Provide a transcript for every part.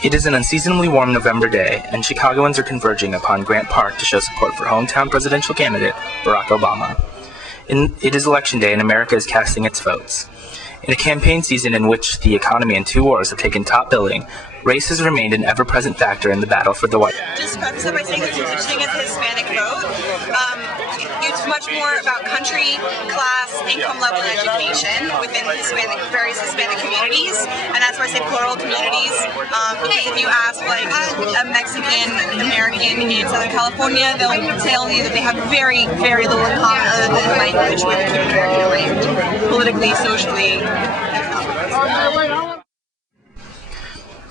It is an unseasonably warm November day, and Chicagoans are converging upon Grant Park to show support for hometown presidential candidate Barack Obama. It is election day, and America is casting its votes. In a campaign season in which the economy and two wars have taken top billing, race has remained an ever-present factor in the battle for the White House. Just preface it by saying it's interesting as a Hispanic vote. It's much more about country, class, income level, and education within various Hispanic communities, and that's why I say plural communities. Because if you ask like a Mexican American in Southern California, they'll tell you that they have very, very little in common other than language with Cuban American away, politically, socially.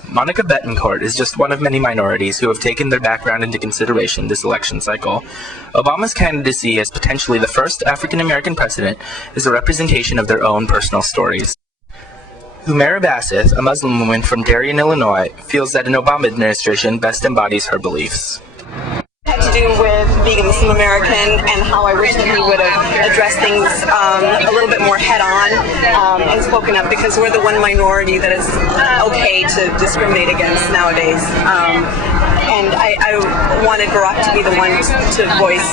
Monica Betancourt is just one of many minorities who have taken their background into consideration this election cycle. Obama's candidacy as potentially the first African-American president is a representation of their own personal stories. Humaira Bassett, a Muslim woman from Darien, Illinois, feels that an Obama administration best embodies her beliefs. Had to do with being a Muslim American and how I wish that we would have addressed things a little bit more head-on and spoken up, because we're the one minority that is okay to discriminate against nowadays. And I wanted Barack to be the one to voice,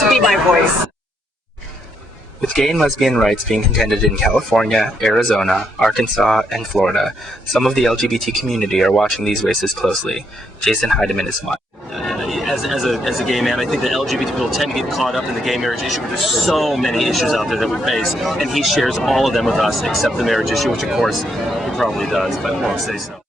to be my voice. With gay and lesbian rights being contended in California, Arizona, Arkansas, and Florida, some of the LGBT community are watching these races closely. Jason Heidemann is one. As a gay man, I think that LGBT people tend to get caught up in the gay marriage issue, but there's so many issues out there that we face, and he shares all of them with us except the marriage issue, which of course he probably does, but won't say so.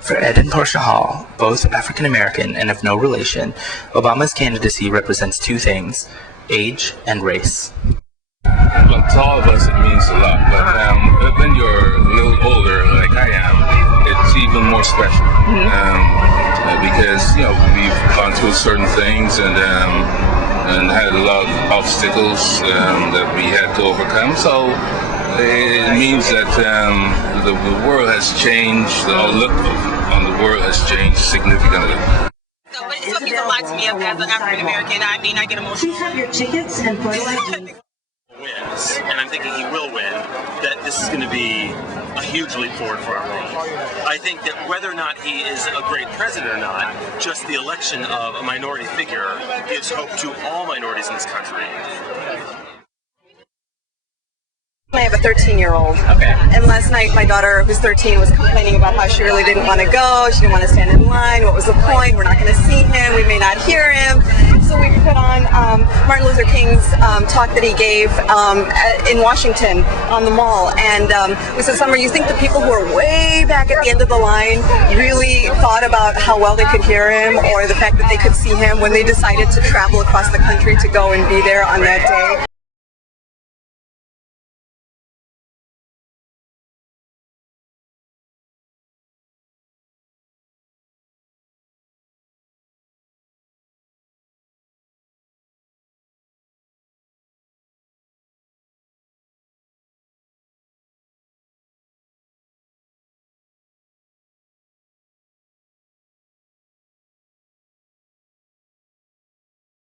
For Ed and Portia Hall, both African-American and of no relation, Obama's candidacy represents two things: age and race. Well, to all of us it means a lot, but when you're a little older, like I am, it's even more special. Because, you know, we've gone through certain things and had a lot of obstacles that we had to overcome. So it means that the world has changed, the outlook on the world has changed significantly. So, but it's what means a lot to me as an African American. I mean, I get emotional. Please have your tickets and photo ID. Wins, and I'm thinking he will win, that this is going to be a huge leap forward for our world. I think that whether or not he is a great president or not, just the election of a minority figure gives hope to all minorities in this country. I have a 13-year-old. Okay. And last night my daughter, who's 13, was complaining about how she really didn't want to go. She didn't want to stand in line. What was the point? We're not going to see him. We may not hear him. So we put on Martin Luther King's talk that he gave in Washington on the Mall. And we said, Summer, you think the people who are way back at the end of the line really thought about how well they could hear him, or the fact that they could see him when they decided to travel across the country to go and be there on that day?